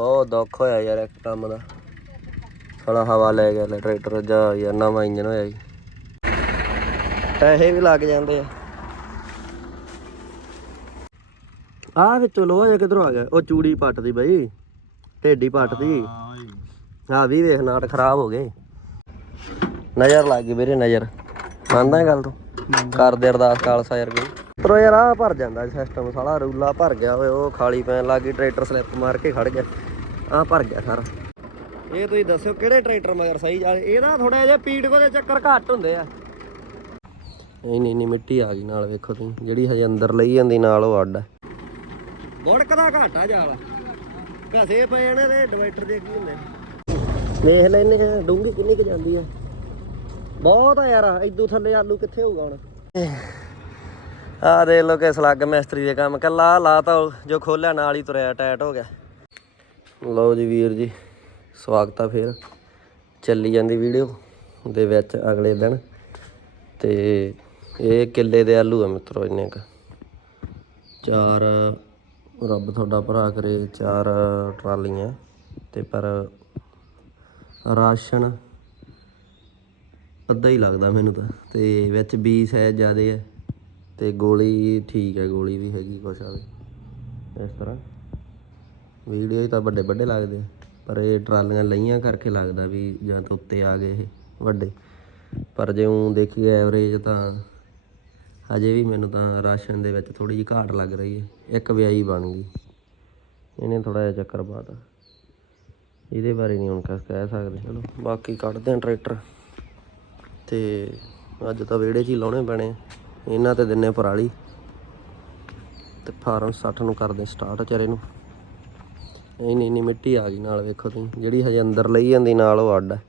ਬਹੁਤ ਦੁੱਖ ਹੋਇਆ ਯਾਰ ਇੱਕ ਕੰਮ ਦਾ। ਸਾਲਾ ਹਵਾ ਲੈ ਗਿਆ ਲੈ ਟਰੈਕਟਰ ਜਾ ਯਾਰ ਨਵਾਂ ਇੰਜਨ ਹੋਇਆ ਜੀ। ਪੈਸੇ ਵੀ ਲੱਗ ਜਾਂਦੇ ਆ। ਆ ਵਿੱਚੋਂ ਲੋਹਾ ਜਿਹਾ ਕਿਧਰੋਂ ਆ ਗਿਆ? ਉਹ ਚੂੜੀ ਪੱਟਦੀ ਬਈ ਢੇਡੀ ਪੱਟਦੀ। ਆ ਵੀ ਵੇਖ ਨਾਟ ਖਰਾਬ ਹੋ ਗਏ। ਨਜ਼ਰ ਲੱਗ ਗਈ ਵੀਰੇ ਨਜ਼ਰ। ਮੰਨਦਾ ਗੱਲ ਤੂੰ? ਕਰਦੇ ਅਰਦਾਸ ਖਾਲਸਾ ਯਾਰ ਗਈ ਪਰ ਯਾਰ ਆ ਭਰ ਜਾਂਦਾ ਸਿਸਟਮ ਸਾਲਾ ਰੂਲਾ ਭਰ ਗਿਆ ਓਏ ਉਹ ਖਾਲੀ ਪੈਣ ਲੱਗ ਗਈ ਟਰੈਕਟਰ ਸਲਿੱਪ ਮਾਰ ਕੇ ਖੜ ਗਿਆ। ਆ ਭਰ ਗਿਆ ਸਾਰਾ। ਇਹ ਤੁਸੀਂ ਦੱਸਿਓ ਕਿਹੜੇ ਟਰੈਕਟਰ ਮਗਰ ਸਹੀ ਜਾਲੇ ਇਹਦਾ ਥੋੜਾ ਜਿਹਾ ਪੀਟ ਕੋ ਦੇ ਚੱਕਰ ਘੱਟ ਹੁੰਦੇ ਆ। ਨਹੀਂ ਨਹੀਂ ਮਿੱਟੀ ਆ ਗਈ ਨਾਲ ਵੇਖੋ ਤੁਸੀਂ। ਜਿਹੜੀ ਹਜੇ ਅੰਦਰ ਲਈ ਜਾਂਦੀ ਨਾਲ ਉਹ ਅੱਡ ਹੈ ਗੋੜਕਦਾ ਘਾਟਾ ਜਾਲਾ ਘਸੇ ਪਏ ਨੇ ਤੇ ਡਿਵਾਈਡਰ ਦੇ ਕੀ ਹੁੰਦੇ? ਵੇਖ ਲੈਨੇ ਆ ਡੂੰਗੀ ਕਿੰਨੀ ਕੁ ਜਾਂਦੀ ਆ। ਬਹੁਤ ਆ ਯਾਰ ਇਦੋਂ ਥੱਲੇ ਆਲੂ ਕਿੱਥੇ ਹੋਊਗਾ ਹੁਣ? ਆ ਦੇਖ ਲੋ ਕਿ ਸਲੱਗ ਮਿਸਤਰੀ ਦੇ ਕੰਮ। ਕੱਲਾ ਲਾ ਤਾ ਜੋ ਖੋਲਿਆ ਨਾਲ ਹੀ ਤੁਰਿਆ ਟਾਇਟ ਹੋ ਗਿਆ। ਲਓ ਜੀ ਵੀਰ ਜੀ, ਸਵਾਗਤ ਆ ਫੇਰ। ਚੱਲੀ ਜਾਂਦੀ ਵੀਡੀਓ ਦੇ ਵਿੱਚ ਅਗਲੇ ਦਿਨ। ਤੇ ਇਹ ਕਿੱਲੇ ਦੇ ਆਲੂ ਆ ਮਿੱਤਰੋ ਇੰਨੇ ਕ। ਚਾਰ ਰੱਬ ਤੁਹਾਡਾ ਭਰਾ ਕਰੇ, ਚਾਰ ਟਰਾਲੀਆਂ ਤੇ ਪਰ ਰਾਸ਼ਨ ਅੱਧਾ ਹੀ ਲੱਗਦਾ ਮੈਨੂੰ ਤਾਂ। ਤੇ ਵਿੱਚ ਬੀ ਸਾਈਜ਼ ਜ਼ਿਆਦੇ ਹੈ ਤੇ ਗੋਲੀ ਠੀਕ ਹੈ, ਗੋਲੀ ਵੀ ਹੈਗੀ ਕੁਛ ਆਵੇ ਇਸ ਤਰ੍ਹਾਂ। ਵੀਡੀਓ ਹੀ ਤਾਂ ਵੱਡੇ ਵੱਡੇ ਲੱਗਦੇ ਆ, ਪਰ ਇਹ ਟਰਾਲੀਆਂ ਲਈਆਂ ਕਰਕੇ ਲੱਗਦਾ ਵੀ ਜਾਂ ਤਾਂ ਉੱਤੇ ਆ ਗਏ ਇਹ ਵੱਡੇ। ਪਰ ਜੇ ਉਹ ਦੇਖੀਏ ਐਵਰੇਜ ਤਾਂ ਹਜੇ ਵੀ ਮੈਨੂੰ ਤਾਂ ਰਾਸ਼ਨ ਦੇ ਵਿੱਚ ਥੋੜੀ ਜਿਹੀ ਘਾਟ ਲੱਗ ਰਹੀ ਹੈ। ਇੱਕ ਵਿਆਹੀ ਬਣ ਗਈ। ਇਹਨੇ ਥੋੜਾ ਜਿਹਾ ਚੱਕਰ ਪਾਤਾ ਇਹਦੇ ਬਾਰੇ ਨਹੀਂ ਹੁਣ ਕੁਛ ਕਹਿ ਸਕਦੇ। ਚਲੋ ਬਾਕੀ ਕੱਢਦੇ ਹਾਂ ਟਰੈਕਟਰ। ਤੇ ਅੱਜ ਤਾਂ ਵਿਹੜੇ 'ਚ ਹੀ ਲਾਉਣੇ ਪੈਣੇ ਆ। ਇਹਨਾਂ ਤੇ ਦਿੰਨੇ ਪਰਾਲੀ। ਤੇ ਫਾਰਮ 60 ਨੂੰ ਕਰਦੇ ਸਟਾਰਟ ਚਾਰੇ ਨੂੰ। ਇੰਨੀ ਇੰਨੀ ਮਿੱਟੀ ਆ ਗਈ ਨਾਲ, ਵੇਖੋ ਤੁਸੀਂ। ਜਿਹੜੀ ਹਜੇ ਅੰਦਰ ਲਈ ਜਾਂਦੀ, ਨਾਲ ਉਹ ਅੱਡ ਹੈ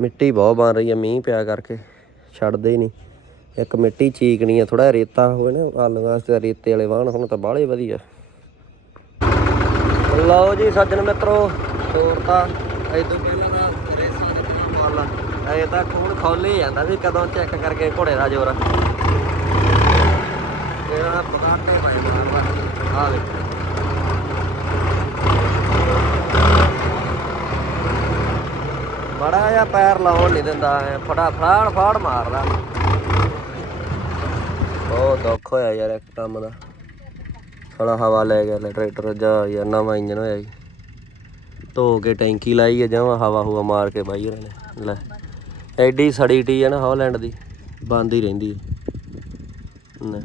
ਮਿੱਟੀ ਬਹੁਤ ਬਣ ਰਹੀ ਹੈ ਮੀਂਹ ਪਿਆ ਕਰਕੇ। ਛੱਡਦੇ ਹੀ ਨਹੀਂ। ਇੱਕ ਮਿੱਟੀ ਚੀਕਣੀ ਆ ਥੋੜਾ ਰੇਤਾ ਹੋਵੇ ਨਾ ਆਲੂ ਵਾਸਤੇ ਰੇਤੇ ਵਾਲੇ ਵਾਹਣ, ਹੁਣ ਤਾਂ ਬਾਹਲੇ ਵਧੀਆ। ਲਓ ਜੀ, ਸੱਜਣ ਮਿੱਤਰੋ, ਤੋਰਤਾ। ਇਦੋਂ ਪਹਿਲਾਂ ਦਾ ਰੇਸਾਂ ਦੇ ਮਾਲ ਇਹ ਤਾਂ ਖੂਨ ਖੋਲ ਹੀ ਜਾਂਦਾ ਵੀ ਕਦੋਂ ਚੈੱਕ ਕਰਕੇ ਘੋੜੇ ਦਾ ਜ਼ੋਰ। ਇਹਦਾ ਪਤਾ ਨਹੀਂ ਭਾਈ ਮਾਰ ਆ ਵੇਖ। ਬੜਾ ਜਿਹਾ ਪੈਰ ਲਾਉਣ ਨਹੀਂ ਦਿੰਦਾ ਐ ਫੜਾ ਫਾੜ ਫਾੜ ਮਾਰਦਾ। ਬਹੁਤ ਦੁੱਖ ਹੋਇਆ ਯਾਰ ਇੱਕ ਕੰਮ ਦਾ। ਸਾਲਾ ਹਵਾ ਲੈ ਗਿਆ, ਲੈ ਟਰੈਕਟਰ ਜਾ ਯਾਰ, ਨਵਾਂ ਇੰਜਨ ਹੋਇਆ ਜੀ। ਧੋ ਕੇ ਟੈਂਕੀ ਲਾਈ ਹੈ ਜਮਾ ਹਵਾ ਹੁਆ ਮਾਰ ਕੇ ਬਾਈ ਉਹਨਾਂ ਨੇ। ਲੈ, ਐਡੀ ਸੜੀ ਟੀ ਹੈ ਨਾ ਹਾਲੈਂਡ ਦੀ, ਬੰਦ ਹੀ ਰਹਿੰਦੀ ਹੈ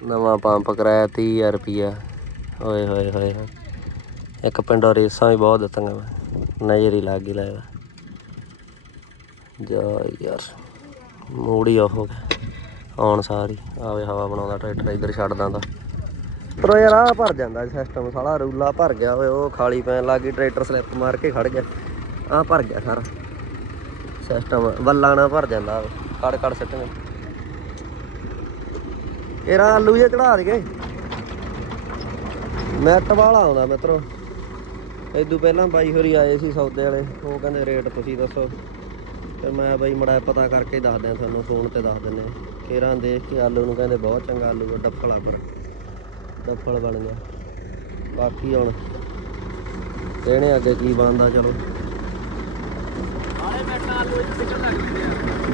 ਨਵਾਂ ਪੰਪ ਕਰਾਇਆ 30000 ਰੁਪਿਆ ਓਏ ਹੋਏ ਹੋਏ ਹੋਏ। ਇੱਕ ਪਿੰਡੋਂ ਰੇਸਾਂ ਵੀ ਬਹੁਤ ਦਿੱਤੀਆਂ ਮੈਂ ਨਜ਼ਰ ਹੀ ਲੱਗ ਗਈ ਲੈ ਜਾ ਯਾਰ, ਮੂਡ ਹੀ ਆਫ ਹੋ ਗਿਆ। ਆਉਣ ਸਾਰੀ ਆਵੇ ਹਵਾ ਬਣਾਉਂਦਾ, ਟਰੈਕਟਰ ਇੱਧਰ ਛੱਡ ਦਿੰਦਾ। ਪਰ ਯਾਰ ਆ ਭਰ ਜਾਂਦਾ ਸਿਸਟਮ ਸਾਲਾ ਰੂਲਾ ਭਰ ਗਿਆ ਓਏ, ਉਹ ਖਾਲੀ ਪੈਣ ਲੱਗ ਗਈ, ਟਰੈਕਟਰ ਸਲਿੱਪ ਮਾਰ ਕੇ ਖੜ ਗਿਆ। ਆ ਭਰ ਗਿਆ ਸਾਰਾ। ਸਿਸਟਮ ਵੱਲਾ ਨਾ ਭਰ ਜਾਂਦਾ ਕੜ ਕੜ ਸਿੱਟਵੇਂ ਇਹਰਾ ਆਲੂ ਜੇ ਚੜਾ ਦਈਏ। ਨੈਟ ਵਾਲਾ ਆਉਂਦਾ ਮਿੱਤਰੋ। ਇਦੋਂ ਪਹਿਲਾਂ ਬਾਈ ਹੋਰੀ ਆਏ ਸੀ ਸੌਦੇ ਵਾਲੇ ਉਹ ਕਹਿੰਦੇ ਰੇਟ ਤੁਸੀਂ ਦੱਸੋ। ਤੇ ਮੈਂ ਬਾਈ ਮੜਾ ਪਤਾ ਕਰਕੇ ਦੱਸ ਦਿਆਂ ਤੁਹਾਨੂੰ ਫੋਨ ਤੇ ਦੱਸ ਦਿੰਨੇ ਕੇਰਾਂ ਦੇਖ ਕੇ ਆਲੂ ਨੂੰ ਕਹਿੰਦੇ ਬਹੁਤ ਚੰਗਾ ਆਲੂ ਆ ਡੱਫਲਾ ਪਰ। ਡੱਫਲ ਬਣ ਗਿਆ। ਬਾਕੀ ਹੁਣ ਇਹਨੇ ਅੱਗੇ ਕੀ ਬਣਦਾ ਚਲੋ।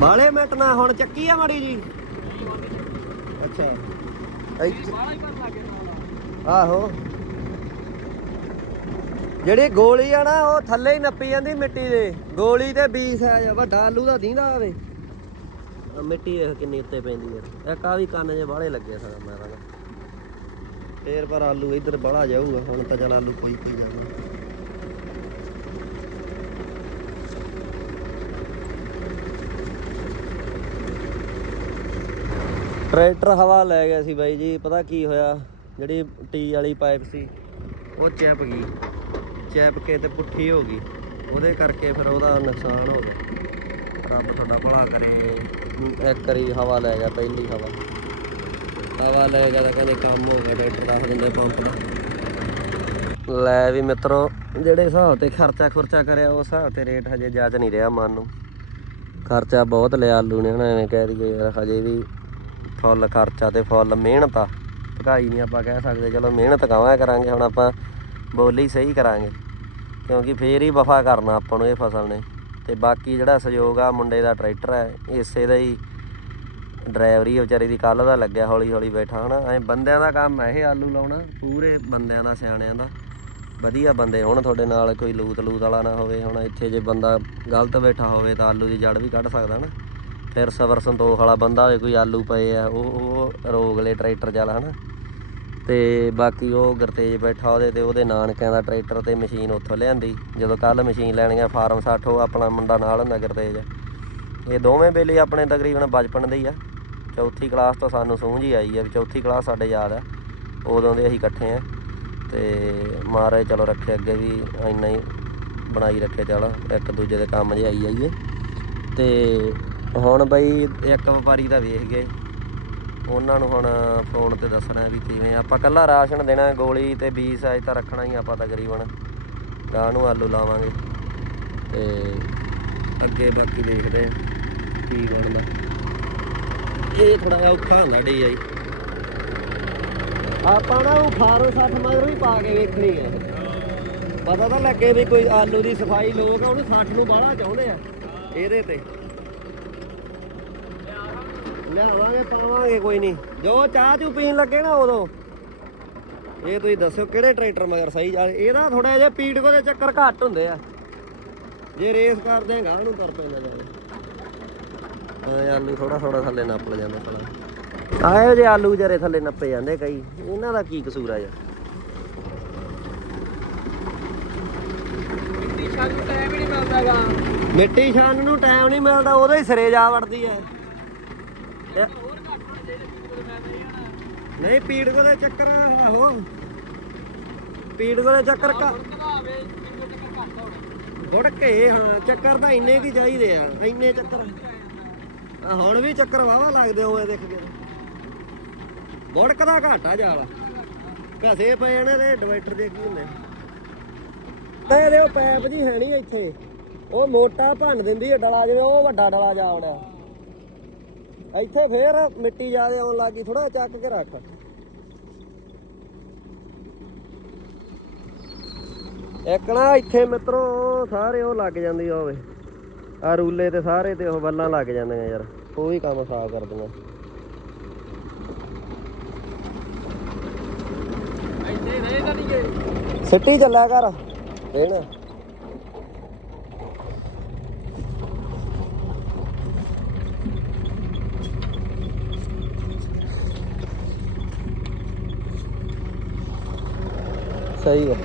ਬਾਲੇ ਮਿੰਟ ਨਾ ਹੁਣ ਚੱਕੀ ਆ ਮਾੜੀ ਜੀ। ਅੱਛਾ। ਇੱਥੇ ਆਹੋ। ਜਿਹੜੀ ਗੋਲੀ ਆ ਨਾ, ਉਹ ਥੱਲੇ ਹੀ ਨੱਪੀ ਜਾਂਦੀ ਮਿੱਟੀ ਦੇ। ਗੋਲੀ ਤੇ ਬੀਸ ਆ ਵੱਡਾ ਆਲੂ ਦਾ ਦੀਂਦਾ ਆਵੇ। ਮਿੱਟੀ ਇਹ ਕਿੰਨੀ ਉੱਤੇ ਪੈਂਦੀ ਆ। ਇੱਕ ਆ ਵੀ ਕੰਨ ਜੇ ਬਾਹਲੇ ਲੱਗੇ ਸਾਰਾ ਮੈਂ ਤਾਂ। ਫੇਰ ਪਰ ਆਲੂ ਇੱਧਰ ਬਾਹਲਾ ਜਾਊਗਾ, ਹੁਣ ਤਾਂ ਚੱਲ ਆਲੂ ਕੋਈ ਕੋਈ ਜਾਊਗਾ। ਟਰੈਕਟਰ ਹਵਾ ਲੈ ਗਿਆ ਸੀ ਬਾਈ ਜੀ, ਪਤਾ ਕੀ ਹੋਇਆ? ਜਿਹੜੀ ਟੀ ਵਾਲੀ ਪਾਈਪ ਸੀ, ਉਹ ਚਿਪ ਗਈ। ਚਿਪ ਕੇ ਤੇ ਪੁੱਠੀ ਹੋ ਗਈ। ਉਹਦੇ ਕਰਕੇ ਫਿਰ ਉਹਦਾ ਨੁਕਸਾਨ ਹੋ ਗਿਆ। ਰੱਬ ਤੁਹਾਡਾ ਭਲਾ ਕਰੇ। ਇੱਕ ਵਾਰੀ ਹਵਾ ਲੈ ਗਿਆ ਪਹਿਲੀ ਹਵਾ। ਹਵਾ ਲੈ ਗਿਆ ਤਾਂ ਕਹਿੰਦੇ ਕੰਮ ਹੋ ਗਿਆ ਟਰੈਕਟਰ ਦੱਸ ਦਿੰਦੇ ਪੰਪ ਦਾ। ਲੈ ਵੀ ਮਿੱਤਰੋ ਜਿਹੜੇ ਹਿਸਾਬ ਤੇ ਖਰਚਾ ਖੁਰਚਾ ਕਰਿਆ ਉਸ ਹਿਸਾਬ ਤੇ ਰੇਟ ਹਜੇ ਜੱਜ ਨਹੀਂ ਰਿਹਾ ਮਨ ਨੂੰ। ਖਰਚਾ ਬਹੁਤ ਲਿਆ ਆਲੂ ਨੇ ਹੁਣ ਐਵੇਂ ਕਹਿ ਦਈਏ ਯਾਰ ਹਜੇ ਵੀ ਫੁੱਲ ਖਰਚਾ ਤੇ ਫੁੱਲ ਮਿਹਨਤ ਆ। ਭਕਾਈ ਨਹੀਂ ਆਪਾਂ ਕਹਿ ਸਕਦੇ ਚਲੋ ਮਿਹਨਤ ਕਾਵਾਂ ਕਰਾਂਗੇ ਹੁਣ ਆਪਾਂ ਬੋਲੀ ਸਹੀ ਕਰਾਂਗੇ। ਕਿਉਂਕਿ ਫੇਰ ਹੀ ਵਫਾ ਕਰਨਾ ਆਪਾਂ ਨੂੰ ਇਹ ਫਸਲ ਨੇ। ਤੇ ਬਾਕੀ ਜਿਹੜਾ ਸਹਿਯੋਗ ਆ ਮੁੰਡੇ ਦਾ, ਟਰੈਕਟਰ ਹੈ ਇਸੇ ਦਾ ਹੀ ਡਰਾਈਵਰੀ ਵਿਚਾਰੇ ਦੀ ਕੱਲ ਦਾ ਲੱਗਿਆ ਹੌਲੀ ਹੌਲੀ ਬੈਠਾ ਹਨਾ। ਐ ਬੰਦਿਆਂ ਦਾ ਕੰਮ ਹੈ ਇਹ ਆਲੂ ਲਾਉਣਾ, ਪੂਰੇ ਬੰਦਿਆਂ ਦਾ, ਸਿਆਣਿਆਂ ਦਾ। ਵਧੀਆ ਬੰਦੇ ਹੁਣ ਤੁਹਾਡੇ ਨਾਲ, ਕੋਈ ਲੂਤ ਲੂਤ ਵਾਲਾ ਨਾ ਹੋਵੇ ਹੁਣ, ਇੱਥੇ ਜੇ ਬੰਦਾ ਗਲਤ ਬੈਠਾ ਹੋਵੇ ਤਾਂ ਆਲੂ ਦੀ ਜੜ ਵੀ ਕੱਢ ਸਕਦਾ ਨਾ। ਫਿਰ ਸਬਰ ਸੰਤੋਖ ਵਾਲਾ ਬੰਦਾ ਹੋਵੇ, ਕੋਈ ਆਲੂ ਪਏ ਆ ਉਹ ਉਹ ਰੋਗ ਲੈ ਟਰੈਕਟਰ ਚੱਲ ਹਨਾ। ਤੇ ਬਾਕੀ ਉਹ ਗੁਰਤੇਜ ਬੈਠਾ ਉਹਦੇ ਤੇ, ਉਹਦੇ ਨਾਨਕਿਆਂ ਦਾ ਟਰੈਕਟਰ ਤੇ ਮਸ਼ੀਨ ਉੱਥੋਂ ਲਿਆਂਦੀ। ਜਦੋਂ ਕੱਲ ਮਸ਼ੀਨ ਲੈਣ ਗਿਆ, ਫਾਰਮ 60 ਉਹ ਆਪਣਾ ਮੁੰਡਾ ਨਾਲ ਹੁੰਦਾ ਗੁਰਤੇਜ। ਇਹ ਦੋਵੇਂ ਬੇਲੇ ਆਪਣੇ ਤਕਰੀਬਨ ਬਚਪਨ ਦੇ ਹੀ ਆ। ਚੌਥੀ ਕਲਾਸ ਤੋਂ ਸਾਨੂੰ ਸੂਝ ਹੀ ਆਈ ਆ ਵੀ ਚੌਥੀ ਕਲਾਸ ਸਾਡੇ ਯਾਦ ਆ। ਉਦੋਂ ਦੇ ਅਸੀਂ ਇਕੱਠੇ ਆ। ਤੇ ਮਹਾਰਾਜ ਚਲੋ ਰੱਖੇ ਅੱਗੇ ਵੀ, ਇੰਨਾ ਹੀ ਬਣਾਈ ਰੱਖੇ, ਚਲ ਇੱਕ ਦੂਜੇ ਦੇ ਕੰਮ ਜੇ ਆਈ ਜਾਈਏ। ਤੇ ਹੁਣ ਬਈ ਇੱਕ ਵਪਾਰੀ ਦਾ ਵੇਖ ਗਏ। ਉਹਨਾਂ ਨੂੰ ਹੁਣ ਫੋਨ ਤੇ ਦੱਸਣਾ ਵੀ ਕਿਵੇਂ ਆਪਾਂ ਕੱਲਾ ਰਾਸ਼ਨ ਦੇਣਾ, ਗੋਲੀ ਤੇ ਬੀਜ ਸਾਈਜ਼ ਤਾਂ ਰੱਖਣਾ ਹੀ ਆਪਾਂ ਤਕਰੀਬਨ। ਗਾਂ ਨੂੰ ਆਲੂ ਲਾਵਾਂਗੇ ਤੇ ਅੱਗੇ ਬਾਕੀ ਦੇਖਦੇ ਆ ਕੀ ਬਣਦਾ। ਇਹ ਥੋੜਾ ਜਿਹਾ ਔਖਾ ਹੁੰਦਾ ਡੀ ਆਈ। ਆਪਾਂ ਨਾ ਉਹ ਫਾਰਮ 60 ਮਗਰ ਵੀ ਪਾ ਕੇ ਵੇਖਣੀ ਹੈ ਪਤਾ ਤਾਂ ਲੱਗੇ ਵੀ ਕੋਈ ਆਲੂ ਦੀ ਸਫ਼ਾਈ ਲੋਕ ਆ, ਉਹਨੂੰ 60 ਨੂੰ ਬਾਹਲਾ ਚਾਹੁੰਦੇ ਆ। ਇਹਦੇ ਤੇ। ਲਿਆਵਾਂਗੇ ਪਾਵਾਂਗੇ ਕੋਈ ਨਹੀਂ। ਜੋ ਚਾਹ ਚੂ ਪੀਣ ਲੱਗੇ ਨਾ ਉਦੋਂ। ਇਹ ਤੁਸੀਂ ਦੱਸੋ ਕਿਹੜੇ ਟਰੈਕਟਰ ਮਗਰ ਸਹੀ ਜਾ ਇਹਦਾ ਥੋੜਾ ਜਿਹਾ ਪੀਟ ਕੋ ਦੇ ਚੱਕਰ ਘੱਟ ਹੁੰਦੇ ਆ। ਜੇ ਰੇਸ ਕਰਦੇ ਆ ਗਾਂ ਨੂੰ ਤੁਰ ਪੈਂਦਾ ਜਾਵੇ ਆਲੂ ਥੋੜਾ ਥੋੜਾ ਥੱਲੇ ਨੱਪ ਲ ਭਲਾ। ਆਏ ਜੇ ਆਲੂ ਜਰੇ ਥੱਲੇ ਨੱਪੇ ਜਾਂਦੇ ਕਈ। ਇਹਨਾਂ ਦਾ ਕੀ ਕਸੂਰ ਆ ਯਾਰ। ਮਿੱਟੀ ਛਾਣ ਨੂੰ ਟਾਈਮ ਨਹੀਂ ਮਿਲਦਾ, ਉਹਦਾ ਹੀ ਸਿਰੇ ਜਾ ਵੜਦੀ ਐ। ਨਹੀਂ, ਪੀੜ ਕੋ ਚੱਕਰ ਆਹੋ। ਪੀੜ ਕੋ ਚੱਕਰ ਕਾ ਗੁੜ ਕੇ ਹਾਂ ਚੱਕਰ ਤਾਂ ਇੰਨੇ ਕੀ ਚਾਹੀਦੇ ਆ, ਇੰਨੇ ਚੱਕਰ। ਹੁਣ ਵੀ ਚੱਕਰ ਵਾਵਾ ਲੱਗਦੇ ਹੋਏ ਦੇਖ ਕੇ। ਗੁੜਕ ਦਾ ਘਾਟਾ ਜਾਲਾ ਘਸੇ ਪਏ ਨੇ ਤੇ ਡਿਵਾਈਡਰ ਦੇ ਕੀ ਹੁੰਦੇ? ਤੇ ਉਹ ਪੈਪ ਜੀ ਹੈ ਨਹੀਂ ਇੱਥੇ। ਉਹ ਮੋਟਾ ਭੰਨ ਦਿੰਦੀ ਹੈ ਡਲਾ, ਜਿਵੇਂ ਉਹ ਵੱਡਾ ਡਲਾ ਜਾ ਵੜਿਆ ਇੱਥੇ ਫੇਰ ਮਿੱਟੀ ਜਿਆਦੇ ਆਉਣ ਲੱਗੀ ਥੋੜਾ ਚੱਕ ਕੇ ਰੱਖ। ਇੱਕ ਨਾ ਇੱਥੇ ਮਿੱਤਰੋ ਸਾਰੇ ਉਹ ਲੱਗ ਜਾਂਦੀ ਹੋਵੇ ਆ ਰੂਲੇ ਤੇ ਸਾਰੇ ਤੇ ਉਹ ਵੱਲਾਂ ਲੱਗ ਜਾਂਦੀਆਂ ਯਾਰ ਉਹ ਵੀ ਕੰਮ ਸਾਫ਼ ਕਰਦੀਆਂ ਸਿੱਟੀ ਚੱਲਿਆ ਕਰ ਦੇਣ ਸਹੀ ਹੈ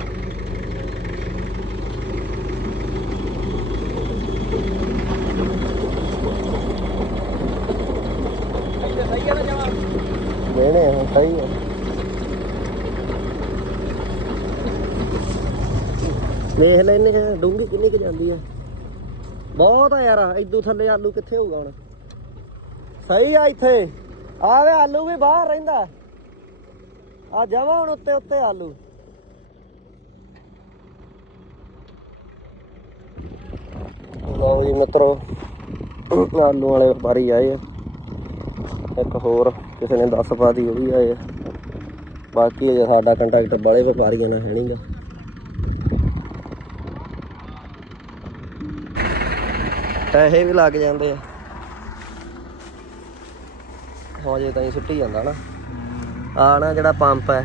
ਦੇਣੇ ਹਾਂ ਸਹੀ ਹੈ ਦੇਖ ਲੈਨੇ ਆ ਡੂੰਗੀ ਕਿੰਨੀ ਕੁ ਜਾਂਦੀ ਹੈ ਬਹੁਤ ਆ ਯਾਰ ਇਦੋਂ ਥੱਲੇ ਆਲੂ ਕਿੱਥੇ ਹੋਊਗਾ ਹੁਣ? ਸਹੀ ਆ ਇੱਥੇ। ਆਵੇ ਆਲੂ ਵੀ ਬਾਹਰ ਰਹਿੰਦਾ। ਆ ਜਾਵਾਂ ਹੁਣ ਉੱਤੇ ਉੱਤੇ ਆਲੂ। ਲਓ ਜੀ ਮਿੱਤਰੋ, ਆਲੂ ਵਾਲੇ ਵਪਾਰੀ ਆਏ ਆ। ਇੱਕ ਹੋਰ ਕਿਸੇ ਨੇ 10 ਪਾਤੀ ਉਹ ਵੀ ਆਏ ਆ। ਬਾਕੀ ਅਜੇ ਸਾਡਾ ਕੰਟੈਕਟ ਬਾਲੇ ਵਪਾਰੀਆਂ ਨਾਲ ਹੈ ਨਹੀਂਗਾ ਪੈਸੇ ਵੀ ਲੱਗ ਜਾਂਦੇ ਆ। ਹੋ ਜੇ ਤਾਂ ਹੀ ਸੁੱਟੀ ਜਾਂਦਾ ਨਾ। ਆ ਨਾ ਜਿਹੜਾ ਪੰਪ ਹੈ,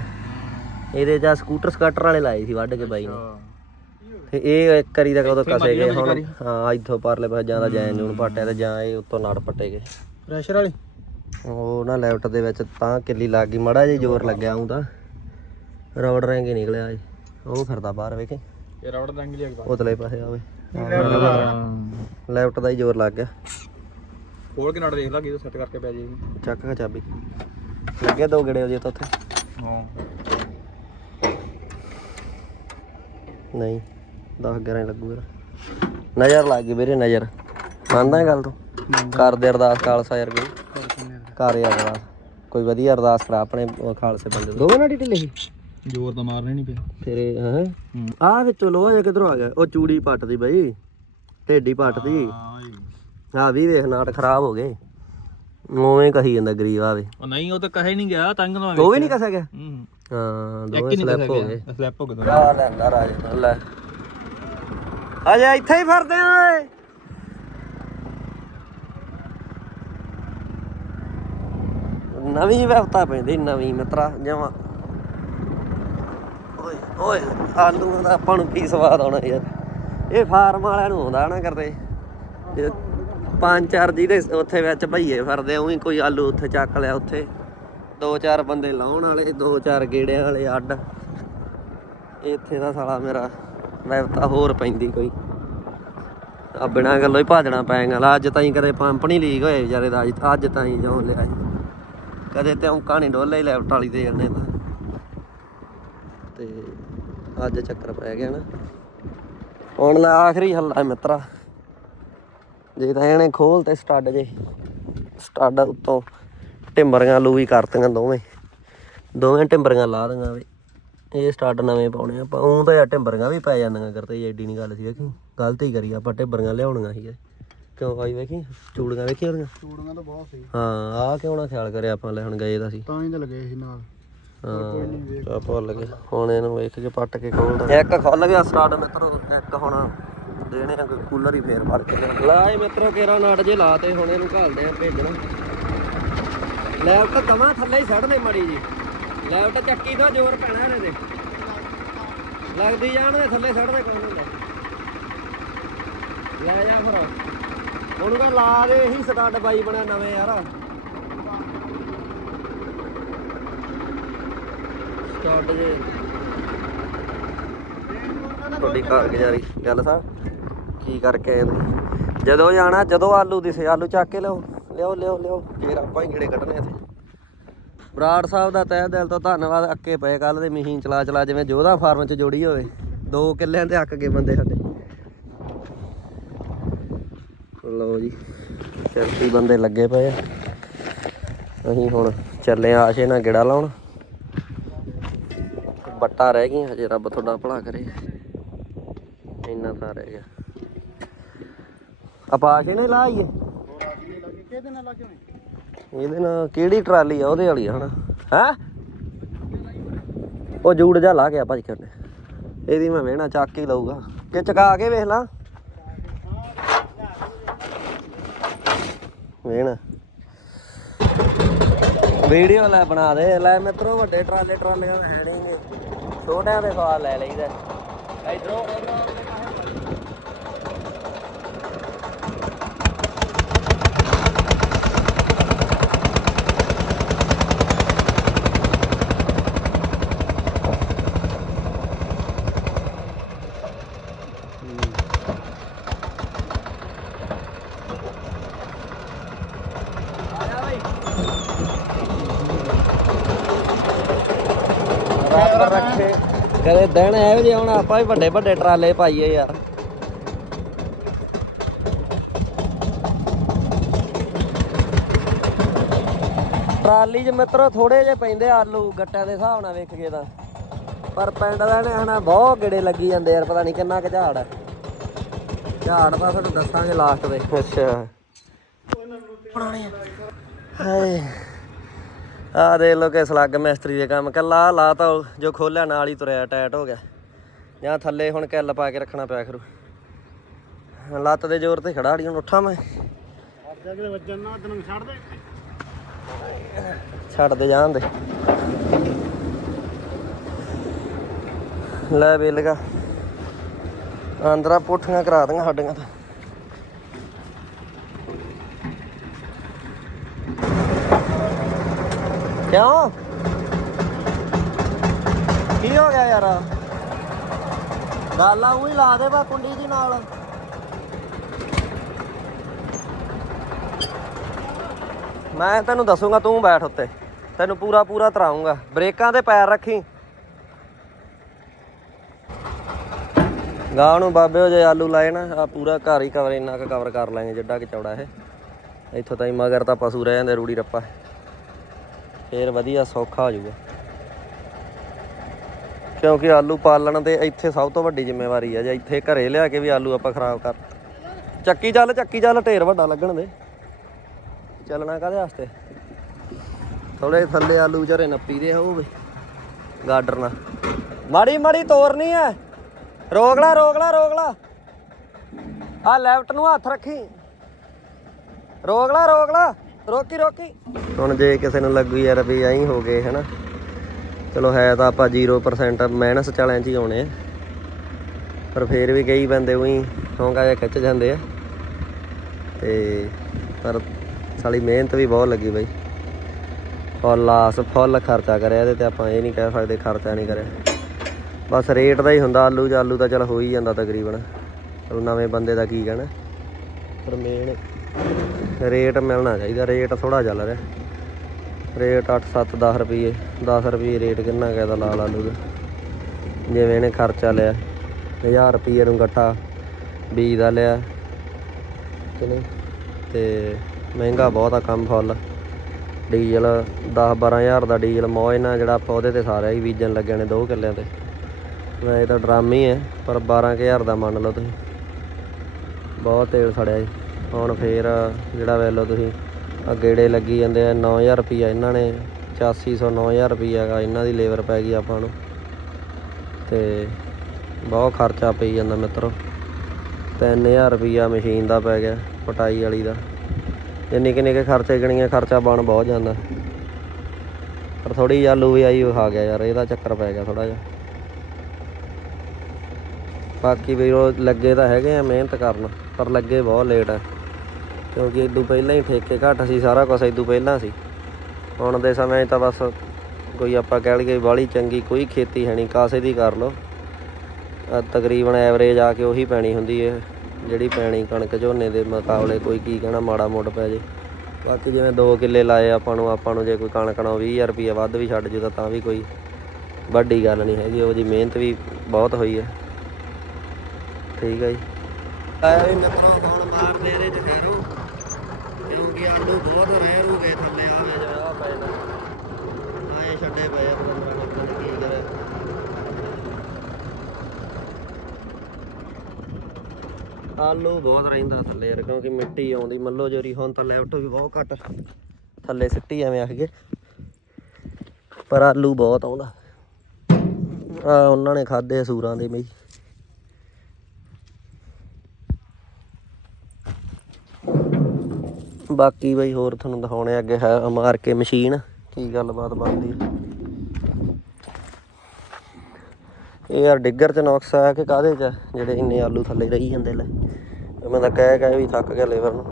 ਇਹਦੇ ਜਾਂ ਸਕੂਟਰ ਸਕਾਟਰ ਵਾਲੇ ਲਾਏ ਸੀ ਵੱਢ ਕੇ ਬਾਈ ਨੇ। ਤੇ ਇਹ ਇੱਕ ਵਾਰੀ ਦਾ ਕਦੋਂ ਕਸੇ ਗਏ ਹੁਣ? ਹਾਂ ਇੱਥੋਂ ਪਰਲੇ ਪਾਸੇ ਜਾਂ ਤਾਂ ਜੈਨ ਜੂਨ ਪੱਟਿਆ ਤੇ ਜਾਂ ਇਹ ਉੱਤੋਂ ਨੜ ਪੱਟੇ ਗਏ। ਪ੍ਰੈਸ਼ਰ ਵਾਲੀ? ਉਹ ਨਾ ਲੈਫਟ ਦੇ ਵਿੱਚ ਤਾਂ ਕਿੱਲੀ ਲੱਗ ਗਈ ਮੜਾ ਜੇ ਜ਼ੋਰ ਲੱਗਿਆ ਹੂੰ ਤਾਂ। ਰੌਡ ਰੰਗ ਹੀ ਨਿਕਲਿਆ ਏ। ਉਹ ਫਿਰਦਾ ਬਾਹਰ ਵੇਖੇ। ਇਹ ਰੌੜ ਰੰਗ ਲਿਆ ਉਤਲੇ ਪਾਸੇ ਆਵੇ ਲੈਫਟ ਦਾ ਹੀ ਜ਼ੋਰ ਲੱਗ ਗਿਆ। ਖੋਲ ਕੇ ਨਾੜ ਦੇਖ ਲਾ ਕਿਦੋਂ ਸੈੱਟ ਕਰਕੇ ਪੈ ਜਾਏਗੀ ਚੱਕ ਖਾ ਚਾਬੀ। ਲੱਗੇ ਦੋ ਗੜੇ ਉਹਦੇ ਤਾਂ ਉੱਥੇ। ਹਾਂ। ਨਹੀਂ। 10 11 ਲੱਗੂਗਾ। ਨਜ਼ਰ ਲੱਗ ਗਈ ਵੀਰੇ ਨਜ਼ਰ। ਮੰਨਦਾ ਇਹ ਗੱਲ ਤੂੰ? ਕਰਦੇ ਅਰਦਾਸ ਖਾਲਸਾ ਯਾਰ ਕੋਈ। ਕਰ ਯਾਰ ਅਰਦਾਸ? ਕੋਈ ਵਧੀਆ ਅਰਦਾਸ ਕਰਾ ਆਪਣੇ ਉਹ ਖਾਲਸੇ ਬੰਦੇ ਤੋਂ। ਦੋਵੇਂ ਨਾ ਲਿਖੀ ਜ਼ੋਰ ਤਾਂ ਮਾਰਨਾ ਨਹੀਂ ਪਿਆ। ਤੇਰੇ ਹਾਂ? ਆਹ ਵਿੱਚੋਂ ਲੋਹਾ ਜਿਹਾ ਕਿਧਰੋਂ ਆ ਗਿਆ। ਉਹ ਚੂੜੀ ਪੱਟਦੀ ਬਈ। ਢੇਡੀ ਪੱਟਦੀ। ਹਾਂ। ਆ ਵੀ ਵੇਖ ਨਾਟ ਖਰਾਬ ਹੋ ਗਏ। ਉਵੇਂ ਕਹੀ ਜਾਂਦਾ ਗਰੀਬ ਆਵੇ ਉਹ ਨਹੀਂ ਉਹ ਤਾਂ ਕਹੇ ਨਹੀਂ ਗਿਆ ਤੰਗ ਨਾ ਉਹ ਵੀ ਨਹੀਂ ਕਸਿਆ ਗਿਆ? ਹੂੰ। ਦੋਵੇਂ ਸਲੈਪ ਹੋ ਗਏ। ਸਲੈਪ ਹੋ ਗਏ ਆ ਲੈਂਦਾ ਰਾਜ ਲੈ। ਅਜੇ ਇੱਥੇ ਹੀ ਫਿਰਦੇ ਆ ਓਏ। ਨਵੀਂ ਵਿਵਸਥਾ ਪੈਂਦੀ, ਨਵੀਂ ਮਿੱਤਰਾ, ਜਮਾ। ਓਏ ਓਏ ਆਲੂਆਂ ਦਾ ਆਪਾਂ ਨੂੰ ਕੀ ਸਵਾਦ ਆਉਣਾ ਯਾਰ। ਇਹ ਫਾਰਮ ਵਾਲਿਆਂ ਨੂੰ ਆਉਂਦਾ ਨਾ ਕਰਦੇ। ਪੰਜ, ਚਾਰ ਜਿਹਦੇ ਉੱਥੇ ਵਿੱਚ ਭਈਏ ਫਿਰਦੇ, ਉਹੀ ਕੋਈ ਆਲੂ ਉੱਥੇ ਚੱਕ ਲਿਆ ਉੱਥੇ। ਦੋ, ਚਾਰ ਬੰਦੇ ਲਾਉਣ ਵਾਲੇ, ਦੋ, ਚਾਰ ਗੇੜਿਆਂ ਵਾਲੇ ਅੱਡ। ਇੱਥੇ ਦਾ ਸਾਲਾ ਮੇਰਾ। ਵਿਵਸਥਾ ਹੋਰ ਪੈਂਦੀ ਕੋਈ। ਆ ਬਿਨਾਂ ਗੱਲੋਂ ਹੀ ਭਾਜਣਾ ਪੈਗਾ। ਅੱਜ ਤਾਈਂ ਕਦੇ ਪੰਪ ਨਹੀਂ ਲੀਕ ਹੋਏ ਵਿਚਾਰੇ ਦਾ। ਅੱਜ ਅੱਜ ਤਾਈਂ ਜਿਉਂ ਲਿਆ ਕਦੇ ਤੇ ਔਂਕਾ ਨਹੀਂ ਡੋਲੇ ਹੀ ਲੈਫਟ ਵਾਲੀ ਦੇ ਜਾਂਦੇ ਤਾਂ। ਤੇ ਅੱਜ ਚੱਕਰ ਪੈ ਗਿਆ ਨਾ। ਹੁਣ ਲੈ ਆਖਰੀ ਹੱਲਾ ਹੈ ਮਿੱਤਰਾ। ਜੇ ਤਾਂ ਇਹਨੇ ਖੋਲ ਤੇ ਸਟੱਡ ਜੇ। ਸਟੱਡ ਉੱਤੋਂ ਟਿੰਬਰੀਆਂ ਲੂਈ ਕਰਤੀਆਂ ਦੋਵੇਂ। ਦੋਵੇਂ ਟਿੰਬਰੀਆਂ ਲਾ ਦੀਆਂ ਵੇ। ਇਹ ਸਟੱਡ ਨਵੇਂ ਪਾਉਣੇ ਆਪਾਂ ਉਹ ਤਾਂ ਯਾਰ ਟਿੰਬਰੀਆਂ ਵੀ ਪੈ ਜਾਂਦੀਆਂ ਕਰਤੇ ਇਹ ਐਡੀ ਨਹੀਂ ਗੱਲ ਸੀ ਵੇਖੀ। ਗਲਤੀ ਕਰੀ ਆਪਾਂ ਟਿੰਬਰੀਆਂ ਲਿਆਉਣੀਆਂ ਸੀ ਕਿਉਂ ਆਈ ਵੇਖੀ? ਚੂੜੀਆਂ ਵੇਖੀ ਉਹਦੀਆਂ ਚੂੜੀਆਂ ਤਾਂ ਬਹੁਤ ਸੀ। ਹਾਂ ਆਹ ਕਿਉਂ ਨਾ ਖਿਆਲ ਕਰਿਆ ਆਪਾਂ ਲੈ ਹੁਣ ਗਏ ਤਾਂ ਸੀ। ਤਾਂ ਹੀ ਤਾਂ ਲੱਗੇ ਸੀ ਨਾਲ। ਹਾਂ ਆ ਭੁੱਲ ਗਏ। ਹੁਣ ਇਹਨੂੰ ਵੇਖ ਕੇ ਪੱਟ ਕੇ ਖੋਲਦਾ ਇੱਕ ਖੁੱਲ ਗਿਆ ਸਟਾਰਟ ਮਿੱਤਰੋ ਇੱਕ ਹੁਣ ਦੇਣੇ ਆ ਕੂਲਰ ਹੀ ਫੇਰ ਫੜ ਕੇ। ਲਾ ਇਹ ਮਿੱਤਰੋ ਕੇਰਾ ਨਾਟ ਜੇ ਲਾਤੇ ਹੁਣ ਇਹਨੂੰ ਘਾਲਦੇ ਆ ਭੇਜਣਾ। ਲੈਫਟ ਦਮਾ ਥੱਲੇ ਹੀ ਸੜਨੇ ਮੜੀ ਜੀ। ਲੈਫਟ ਚੱਕੀ ਦਾ ਜ਼ੋਰ ਪੈਣਾ ਇਹਦੇ ਤੇ ਲੱਗਦੀ ਜਾਣ ਦੇ ਥੱਲੇ ਸੜਨੇ ਕੋਈ ਨਹੀਂ ਲੈ ਜਾ ਫਿਰ। ਉਹਨੂੰ ਕਹ ਲਾ ਦੇ ਇਹੀ ਸਟਾਰਟ ਬਾਈ ਬਣਿਆ ਨਵੇਂ ਯਾਰ। ਸਟਾਰਟ ਜੇ। ਤੁਹਾਡੀ ਕਾਰਗੁਜ਼ਾਰੀ, ਗੱਲ ਸਾ ਕੀ ਕਰਕੇ ਆਏ ਤੁਸੀਂ? ਜਦੋਂ ਜਾਣਾ, ਜਦੋਂ ਆਲੂ ਦਿਸੇ, ਆਲੂ ਚੱਕ ਕੇ ਲਿਓ ਲਿਓ ਲਿਓ ਲਿਓ ਫੇਰ ਆਪਾਂ ਹੀ ਗੇੜੇ ਕੱਢਣੇ ਇੱਥੇ। ਬਰਾੜ ਸਾਹਿਬ ਦਾ ਤਹਿ ਦਿਲ ਤੋਂ ਧੰਨਵਾਦ, ਅੱਕੇ ਪਏ ਕੱਲ ਦੇ ਮਸ਼ੀਨ ਚਲਾ ਚਲਾ ਜਿਵੇਂ ਜੋਧਾ ਫਾਰਮ 'ਚ ਜੋੜੀ ਹੋਵੇ। ਦੋ ਕਿੱਲਿਆਂ ਤੇ ਅੱਕ ਗਏ ਬੰਦੇ ਸਾਡੇ। ਲਓ ਜੀ ਚਰਤੀ ਬੰਦੇ ਲੱਗੇ ਪਏ ਆ। ਅਸੀਂ ਹੁਣ ਚੱਲੇ ਆਸ਼ੇ ਨਾਲ ਗੇੜਾ ਲਾਉਣ। ਬੱਟਾ ਰਹਿ ਗਈਆਂ, ਹਜੇ ਰੱਬ ਤੁਹਾਡਾ ਭਲਾ ਕਰੇ। ਇੰਨਾ ਤਾਂ ਰਹਿ ਗਿਆ। ਆਪਾਂ ਆਸ਼ੇ ਨੇ ਲਾਈਏ। ਕਿਹਦੇ ਨਾਲ ਲੱਗੇ ਹੋਏ ਇਹਦੇ ਨਾਲ ਕਿਹੜੀ ਟਰਾਲੀ ਆ? ਉਹਦੇ ਵਾਲੀ ਆ ਹਨਾ? ਹੈ? ਉਹ ਜੂੜ ਜਾ ਲਾ ਗਿਆ ਭੱਜ ਕਰਨੇ ਇਹਦੀ ਮੈਂ ਵੇਣਾ ਚੱਕ ਕੇ ਲਊਗਾ। ਕਿ ਚਕਾ ਕੇ ਵੇਖ ਲਾ। ਵੇਣਾ ਵੀਡੀਓ ਲੈ ਬਣਾ ਦੇ। ਲੈ ਮਿੱਤਰੋ, ਵੱਡੇ ਟਰਾਲੇ ਟਰਾਲੇ ਹੈ ਨਹੀਂ ਛੋਟਿਆਂ ਦੇ ਸਵਾਲ ਲੈ ਲਈਦਾ। ਇਧਰੋਂ ਰੱਬ ਰੱਖੇ ਕਦੇ ਦਿਨ ਇਹੋ ਜਿਹੇ ਹੁਣ ਆਪਾਂ ਵੀ ਵੱਡੇ ਵੱਡੇ ਟਰਾਲੇ ਪਾਈਏ ਯਾਰ। ਟਰਾਲੀ 'ਚ ਮਿੱਤਰੋ ਥੋੜੇ ਜਿਹੇ ਪੈਂਦੇ ਆਲੂ ਗੱਟਿਆਂ ਦੇ ਹਿਸਾਬ ਨਾਲ ਵੇਖ ਕੇ ਤਾਂ। ਪਰ ਪਿੰਡ ਦਾ ਨੇ ਹਨਾ ਬਹੁਤ ਗੇੜੇ ਲੱਗੀ ਜਾਂਦੇ ਯਾਰ ਪਤਾ ਨਹੀਂ ਕਿੰਨਾ ਕੁ ਝਾੜ ਹੈ ਝਾੜ ਤਾਂ ਤੁਹਾਨੂੰ ਦੱਸਾਂਗੇ ਲਾਸਟ ਦੇ ਅੱਛਾ। ਬਣਾਉਣੇ ਹਾਏ। ਆ ਦੇ ਲੋ ਕੇ ਸਲੱਗ ਮਿਸਤਰੀ ਦੇ ਕੰਮ ਕੱਲਾ ਲਾ ਤਾ ਜੋ ਖੋਲਿਆ ਨਾਲ ਹੀ ਤੁਰਿਆ ਟਾਈਟ ਹੋ ਗਿਆ। ਜਾਂ ਥੱਲੇ ਹੁਣ ਕਿੱਲ ਪਾ ਕੇ ਰੱਖਣਾ ਪਿਆ ਖਰੂ ਲੱਤ ਦੇ ਜ਼ੋਰ ਤੇ ਖੜਾ ੜੀ ਹੁਣ ਉੱਠਾਂ ਮੈਂ। ਅੱਜ ਅਗਲੇ ਵੱਜਣ ਨਾਲ ਤੈਨੂੰ ਛੱਡ ਦੇ ਛੱਡ ਦੇ ਜਾਣ ਦੇ। ਲੈ ਬੇਲਗਾ ਅੰਦਰਾ ਪੁੱਠੀਆਂ ਕਰਾ ਦੀਆਂ ਸਾਡੀਆਂ ਤਾਂ। ਕਿਉਂ? ਕੀ ਹੋ ਗਿਆ ਯਾਰ? ਗੱਲ ਉਹੀ ਲਾ ਦੇ ਬਾ ਕੁੰਡੀ ਦੀ ਨਾਲ। ਮੈਂ ਤੈਨੂੰ ਦੱਸੂਗਾ, ਤੂੰ ਬੈਠ ਉੱਤੇ। ਤੈਨੂੰ ਪੂਰਾ ਪੂਰਾ ਤਰਾਉਂਗਾ। ਬ੍ਰੇਕਾਂ ਤੇ ਪੈਰ ਰੱਖੀ। ਗਾਂ ਨੂੰ ਬਾਬੇ ਜੇ ਆਲੂ ਲਾਏ ਨਾ ਆ ਪੂਰਾ ਘਰ ਹੀ ਕਵਰ ਇੰਨਾ ਕੁ ਕਵਰ ਕਰ ਲਾਂਗੇ, ਜਿੱਡਾ ਕਿ ਚੌੜਾ ਇਹ। ਇੱਥੋਂ ਤਾਈ ਮਗਰ ਤਾਂ ਪਸ਼ੂ ਰਹਿ ਜਾਂਦੇ ਰੂੜੀ ਰੱਪਾ। ਫੇਰ ਵਧੀਆ ਸੌਖਾ ਹੋ ਜਾਊਗਾ। ਕਿਉਂਕਿ ਆਲੂ ਪਾਲਣ ਤੇ ਇੱਥੇ ਸਭ ਤੋਂ ਵੱਡੀ ਜ਼ਿੰਮੇਵਾਰੀ ਆ, ਜੇ ਇੱਥੇ ਘਰੇ ਲਿਆ ਕੇ ਵੀ ਆਲੂ ਆਪਾਂ ਖਰਾਬ ਕਰ ਚੱਕੀ ਚੱਲ ਚੱਕੀ ਚੱਲ, ਢੇਰ ਵੱਡਾ ਲੱਗਣ ਦੇ। ਚੱਲਣਾ ਕਾਦੇ ਵਾਸਤੇ? ਥੋੜੇ ਥੱਲੇ ਆਲੂ ਵਿਚਾਰੇ ਨੱਪੀ ਦੇ ਹੋਵੇ ਗਾਰਡਰ ਨਾਲ। ਮਾੜੀ ਮਾੜੀ ਤੋਰਨੀ ਐ। ਰੋਕ ਲੈ ਰੋਕ ਲੈ ਰੋਕ ਲੈ ਆ ਲੈਫਟ ਨੂੰ ਹੱਥ ਰੱਖੀ। ਰੋਕ ਲੈ ਰੋਕ ਲੈ ਰੋਕੀ ਰੋਕੀ। ਹੁਣ ਜੇ ਕਿਸੇ ਨੂੰ ਲੱਗੂ ਯਾਰ ਵੀ ਐਂ ਹੋ ਗਏ, ਹਨਾ। ਚਲੋ ਹੈ ਤਾਂ ਆਪਾਂ 0% ਮਾਈਨਸ ਚਾਲਿਆਂ 'ਚ ਹੀ ਆਉਣੇ ਆ। ਪਰ ਫੇਰ ਵੀ ਕਈ ਬੰਦੇ ਉਹੀ ਸ਼ੌਂਕਾ ਜਿਹਾ ਖਿੱਚ ਜਾਂਦੇ ਆ। ਤੇ ਪਰ ਸਾਲੀ ਮਿਹਨਤ ਵੀ ਬਹੁਤ ਲੱਗੀ ਬਈ। ਫੁੱਲ ਆਸ ਫੁੱਲ ਖਰਚਾ ਕਰਿਆ ਇਹਦੇ ਤੇ ਆਪਾਂ ਇਹ ਨਹੀਂ ਕਹਿ ਸਕਦੇ ਖਰਚਾ ਨਹੀਂ ਕਰਿਆ। ਬਸ ਰੇਟ ਦਾ ਹੀ ਹੁੰਦਾ, ਆਲੂ ਚ ਆਲੂ ਤਾਂ ਚਲ ਹੋ ਹੀ ਜਾਂਦਾ ਤਕਰੀਬਨ। ਨਵੇਂ ਬੰਦੇ ਦਾ ਕੀ ਕਹਿਣਾ। ਪਰ ਮੇਨ ਰੇਟ ਮਿਲਣਾ ਚਾਹੀਦਾ, ਰੇਟ ਥੋੜਾ ਚੱਲ ਰਿਹਾ। ਰੇਟ 8 7 10 ਰੁਪਏ 10 ਰੁਪਏ ਰੇਟ ਕਿੰਨਾ ਕਹਿਦਾ ਲਾਲ ਆਲੂ ਦਾ। ਜਿਵੇਂ ਇਹਨੇ ਖਰਚਾ ਲਿਆ 1000 ਰੁਪਏ ਨੂੰ ਗੱਟਾ ਬੀਜ ਦਾ ਲਿਆ। ਕਿ ਨਹੀਂ? ਤੇ ਮਹਿੰਗਾ ਬਹੁਤ ਆ ਕੰਮ ਫੁੱਲ। ਡੀਜ਼ਲ 10 12000 ਦਾ ਡੀਜ਼ਲ ਮੌਜ ਨਾਲ ਜਿਹੜਾ ਆਪਾਂ ਉਹਦੇ ਤੇ ਸਾਰਾ ਹੀ ਬੀਜਣ ਲੱਗੇ ਨੇ 2 ਕਿੱਲਿਆਂ ਤੇ। ਵੈਸੇ ਤਾਂ ਡਰਾਮੇ ਹੀ ਹੈ ਪਰ 12000 ਦਾ ਮੰਨ ਲਓ ਤੁਸੀਂ। ਬਹੁਤ ਤੇਲ ਸੜਿਆ ਜੀ। ਹੁਣ ਫੇਰ ਜਿਹੜਾ ਵੇਖ ਲਓ ਤੁਸੀਂ ਆ ਗੇੜੇ ਲੱਗੀ ਜਾਂਦੇ ਆ 9000 ਰੁਪਈਆ ਇਹਨਾਂ ਨੇ 8500 9000 ਰੁਪਈਆ ਹੈਗਾ, ਇਹਨਾਂ ਦੀ ਲੇਬਰ ਪੈ ਗਈ ਆਪਾਂ ਨੂੰ। ਤੇ ਬਹੁਤ ਖਰਚਾ ਪਈ ਜਾਂਦਾ ਮਿੱਤਰੋ। 3000 ਰੁਪਈਆ ਮਸ਼ੀਨ ਦਾ ਪੈ ਗਿਆ, ਪਟਾਈ ਵਾਲੀ ਦਾ। ਜੇ ਨਿੱਕੇ ਨਿੱਕੇ ਖਰਚੇ ਗਣੀਆਂ, ਖਰਚਾ ਬਣ ਬਹੁਤ ਜਾਂਦਾ। ਪਰ ਥੋੜੀ ਆਲੂ ਵੀ ਆਈ ਖਾ ਗਿਆ ਯਾਰ, ਇਹਦਾ ਚੱਕਰ ਪੈ ਗਿਆ ਥੋੜਾ ਜਿਹਾ। ਬਾਕੀ ਵੀ ਉਹ ਲੱਗੇ ਤਾਂ ਹੈਗੇ ਆ, ਮਿਹਨਤ ਕਰਨ, ਪਰ ਲੱਗੇ ਬਹੁਤ ਲੇਟ ਆ। ਕਿਉਂਕਿ ਇਦੋਂ ਪਹਿਲਾਂ ਹੀ ਠੇਕੇ ਘੱਟ ਸੀ, ਸਾਰਾ ਕੁਝ ਇਦੋਂ ਪਹਿਲਾਂ ਸੀ। ਹੁਣ ਦੇ ਸਮੇਂ ਤਾਂ ਬਸ ਕੋਈ ਆਪਾਂ ਕਹਿ ਲਈਏ ਬਾਹਲੀ ਚੰਗੀ ਕੋਈ ਖੇਤੀ ਹੈ ਨਹੀਂ, ਕਾਸੇ ਦੀ ਕਰ ਲਓ। ਤਕਰੀਬਨ ਐਵਰੇਜ ਆ ਕੇ ਉਹੀ ਪੈਣੀ ਹੁੰਦੀ ਹੈ, ਜਿਹੜੀ ਪੈਣੀ ਕਣਕ ਝੋਨੇ ਦੇ ਮੁਕਾਬਲੇ ਕੋਈ ਕੀ ਕਹਿਣਾ ਮਾੜਾ ਮੋੜ ਪੈ ਜੇ। ਬਾਕੀ ਜਿਵੇਂ 2 ਕਿੱਲੇ ਲਾਏ ਆਪਾਂ ਨੂੰ ਆਪਾਂ ਨੂੰ ਜੇ ਕੋਈ ਕਣਕ ਨਾਲ 20000 ਰੁਪਏ ਵੱਧ ਵੀ ਛੱਡ ਜੂਦਾ ਤਾਂ ਵੀ ਕੋਈ ਵੱਡੀ ਗੱਲ ਨਹੀਂ ਹੈਗੀ ਉਹਦੀ ਮਿਹਨਤ ਵੀ ਬਹੁਤ ਹੋਈ ਹੈ। ਠੀਕ ਹੈ ਜੀ। ਆਇਆ ਵੀ ਮਿੱਤਰੋ, ਹੁਣ ਮਾਰਦੇ ਇਹਦੇ ਚ ਕਿਉਂਕਿ ਆਲੂ ਬਹੁਤ ਰਹਿ ਰੂਗੇ ਥੱਲੇ ਆਵੇ ਜਿਵੇਂ ਪਏ ਨੇ ਆਏ ਛੱਡੇ ਪਏ ਆ ਬੰਦਰਾਂ ਪਤਾ ਕੀ ਕਰੇ ਆਲੂ ਬਹੁਤ ਰਹਿੰਦਾ ਥੱਲੇ ਯਾਰ, ਕਿਉਂਕਿ ਮਿੱਟੀ ਆਉਂਦੀ, ਮੱਲੋ ਜੋਰੀ ਹੁਣ ਤਾਂ ਲੈਫਟ ਵੀ ਬਹੁਤ ਘੱਟ। ਥੱਲੇ ਸਿੱਟੀ ਐਵੇਂ ਆਖਗੇ ਪਰ ਆਲੂ ਬਹੁਤ ਆਉਂਦਾ। ਆ, ਉਹਨਾਂ ਨੇ ਖਾਦੇ ਸੂਰਾਂ ਦੇ ਮਈ ਬਾਕੀ ਬਈ ਹੋਰ ਤੁਹਾਨੂੰ ਦਿਖਾਉਣੇ ਅੱਗੇ ਹੈ ਮਾਰ ਕੇ ਮਸ਼ੀਨ ਕੀ ਗੱਲਬਾਤ ਬਣਦੀ। ਇਹ ਯਾਰ ਡਿੱਗਰ ਚ ਨੁਕਸ ਆ ਕਿ ਕਾਦੇ ਚ? ਜਿਹੜੇ ਇੰਨੇ ਆਲੂ ਥੱਲੇ ਰਹੀ ਜਾਂਦੇ ਲੈ। ਮੈਂ ਤਾਂ ਕਹਿ ਕਹਿ ਵੀ ਥੱਕ ਗਿਆ ਲੇਬਰ ਨੂੰ।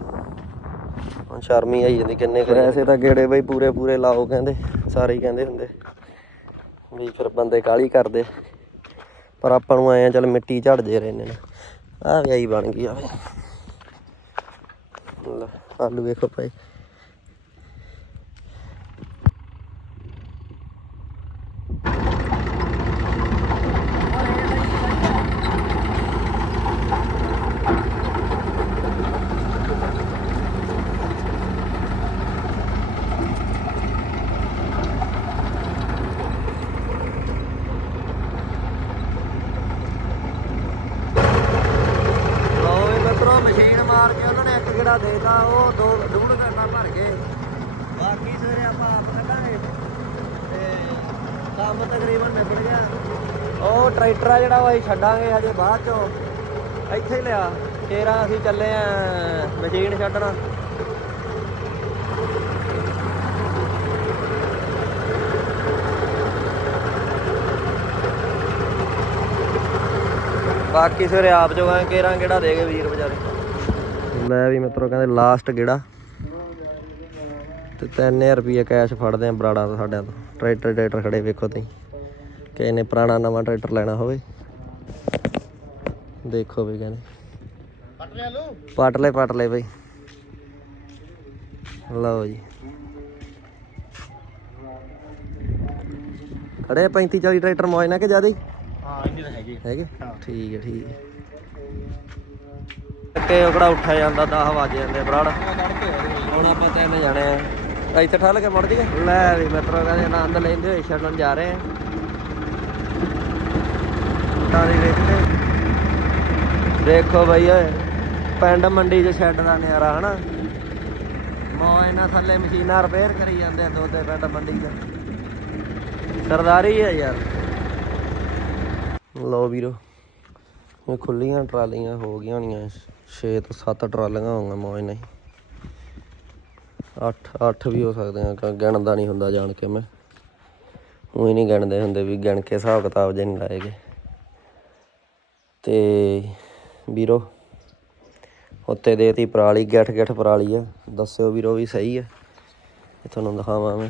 ਹੁਣ ਸ਼ਰਮੀ ਆਈ ਜਾਂਦੀ ਕਿੰਨੇ ਕਰ ਐਸੇ ਤਾਂ ਗੇੜੇ ਬਈ ਪੂਰੇ ਪੂਰੇ ਲਾਓ ਕਹਿੰਦੇ ਸਾਰੇ ਹੀ ਕਹਿੰਦੇ ਹੁੰਦੇ। ਵੀ ਫਿਰ ਬੰਦੇ ਕਾਲੀ ਕਰਦੇ। ਪਰ ਆਪਾਂ ਨੂੰ ਆਏ ਆ ਚੱਲ ਮਿੱਟੀ ਝੜ ਜੇ ਰਹੇ ਨੇ। ਆ ਵੀ ਆਈ ਬਣ ਗਈ ਆਵੇ ਲੈ, ਆਲੂ ਵੇਖੋ ਭਾਈ ਲੋ ਵੀ ਮਿੱਤਰੋ ਮਸ਼ੀਨ ਮਾਰ ਕੇ ਉਹਨਾਂ ਨੇ ਇੱਕ ਗੇੜਾ ਦੇਤਾ ਉਹ ਦੋ ਡੂਢ ਘੰਟਾ ਭਰ ਗਏ ਬਾਕੀ ਸਵੇਰੇ ਆਪਾਂ ਆਪ ਕੱਢਾਂਗੇ ਤੇ ਕੰਮ ਤਕਰੀਬਨ ਨਿਬੜ ਗਿਆ ਉਹ ਟਰੈਕਟਰ ਛੱਡਾਂਗੇ ਹਜੇ ਬਾਅਦ ਚੋਂ। ਇੱਥੇ ਹੀ ਲਿਆ। ਤੇਰਾ ਅਸੀਂ ਚੱਲੇ ਆ ਮਸ਼ੀਨ ਛੱਡਣਾ। ਬਾਕੀ ਸਵੇਰੇ ਆਪ ਜੋਗਾਂ ਕੇਰਾਂ ਕਿਹੜਾ ਦੇ ਗਏ ਵੀਰ ਵਿਚਾਰੇ? ਲੈ ਵੀ ਮਿੱਤਰੋ ਕਹਿੰਦੇ ਲਾਸਟ ਕਿਹੜਾ ਤੇ 3000 ਰੁਪਏ ਕੈਸ਼ ਫੜਦੇ ਆ ਬਰਾੜਾ ਤੋਂ, ਸਾਡਿਆਂ ਤੋਂ। ਟਰੈਕਟਰ ਟਰੈਕਟਰ ਖੜੇ ਵੇਖੋ ਤੁਸੀਂ। ਕਿਸੇ ਨੇ ਪੁਰਾਣਾ ਨਵਾਂ ਟਰੈਕਟਰ ਲੈਣਾ ਹੋਵੇ। ਦੇਖੋ ਵੀ ਕਹਿੰਦੇ। ਪਟ ਲੈ ਪਟ ਲੈ ਬਈ। ਲਓ ਜੀ। ਖੜੇ 35 40 ਟਰੈਕਟਰ ਮੌਜ ਨਾ ਕਿ ਜ਼ਿਆਦਾ ਹੀ? ਹਾਂ ਇੰਨੇ ਤਾਂ ਹੈਗੇ ਹੈਗੇ? ਠੀਕ ਹੈ ਠੀਕ ਹੈ ਕਿ ਉਹ ਕਿਹੜਾ ਉੱਠਿਆ ਜਾਂਦਾ 10 ਵਜ ਜਾਂਦੇ ਬਰਾੜ। ਹੁਣ ਆਪਾਂ ਤਿੰਨ ਜਾਣੇ ਆ। ਇੱਥੇ ਠੱਲ ਕੇ ਮੁੜ ਜੀਏ ਲੈ ਵੀ ਮਿੱਤਰੋ ਕਹਿੰਦੇ ਆਨੰਦ ਲੈਂਦੇ ਹੋਏ ਛੱਡਣ ਜਾ ਰਹੇ ਆ। ਤਾਰੀ ਵੇਖਦੇ ਦੇਖੋ ਬਈ ਓਏ, ਪਿੰਡ ਮੰਡੀ 'ਚ ਸ਼ੈੱਡ ਦਾ ਨਿਆਰਾ ਹਨਾ? ਮੌ ਇਹਨਾਂ ਥੱਲੇ ਮਸ਼ੀਨਾਂ ਰਿਪੇਅਰ ਕਰੀ ਜਾਂਦੇ ਆ ਦੋਦੇ ਪਿੰਡ ਮੰਡੀ 'ਚ। ਸਰਦਾਰੀ ਹੈ ਯਾਰ। ਲਓ ਵੀਰੋ, ਇਹ ਖੁੱਲੀਆਂ ਟਰਾਲੀਆਂ ਹੋ ਗਈਆਂ ਹੋਣੀਆਂ 6 ਤੋਂ 7 ਟਰਾਲੀਆਂ ਹੋਣਗੀਆਂ ਮੌਜ ਨਹੀਂ 8 8 ਵੀ ਹੋ ਸਕਦੇ ਆ, ਕ- ਗਿਣਦਾ ਨਹੀਂ ਹੁੰਦਾ ਜਾਣ ਕੇ ਮੈਂ। ਉਹੀ ਨਹੀਂ ਗਿਣਦੇ ਹੁੰਦੇ ਵੀ ਗਿਣ ਕੇ ਹਿਸਾਬ ਕਿਤਾਬ ਜੇ ਨਹੀਂ ਲਾਏਗੇ। ਤੇ ਵੀਰੋ, ਉੱਤੇ ਦੇਤੀ ਪਰਾਲੀ, ਗਿੱਠ ਗਿੱਠ ਪਰਾਲੀ ਆ। ਦੱਸਿਓ ਵੀਰੋ ਵੀ ਸਹੀ ਆ। ਇਹ ਤੁਹਾਨੂੰ ਦਿਖਾਵਾਂ ਮੈਂ।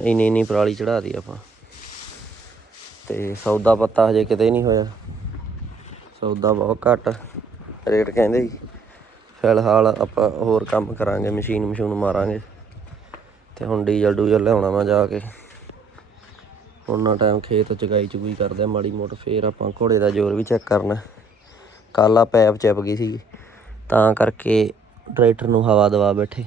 ਇੰਨੀ ਇੰਨੀ ਪਰਾਲੀ ਚੜਾਤੀ ਆਪਾਂ। ਤੇ ਸੌਦਾ ਪੱਤਾ ਹਜੇ ਕਿਤੇ ਨਹੀਂ ਹੋਇਆ। ਸੌਦਾ ਬਹੁਤ ਘੱਟ ਰੇਟ ਕਹਿੰਦੇ ਜੀ। ਫਿਲਹਾਲ ਆਪਾਂ ਹੋਰ ਕੰਮ ਕਰਾਂਗੇ, ਮਸ਼ੀਨ ਮਸ਼ੂਨ ਮਾਰਾਂਗੇ। ਤੇ ਹੁਣ ਡੀਜ਼ਲ ਡੂਜ਼ਲ ਲਿਆਉਣਾ ਮੈਂ ਜਾ ਕੇ। ਉਹਨਾਂ ਟਾਈਮ ਖੇਤ ਚਗਾਈ ਚੁਗਾਈ ਕਰਦੇ ਆ, ਮਾੜੀ ਮੋਟ ਫੇਰ ਆਪਾਂ ਘੋੜੇ ਦਾ ਜ਼ੋਰ ਵੀ ਚੈੱਕ ਕਰਨਾ। ਕਾਲਾ ਪੈਪ ਚਿਪ ਗਈ ਸੀ ਤਾਂ ਕਰਕੇ ਟਰੈਕਟਰ ਨੂੰ ਹਵਾ ਦਵਾ ਬੈਠੇ।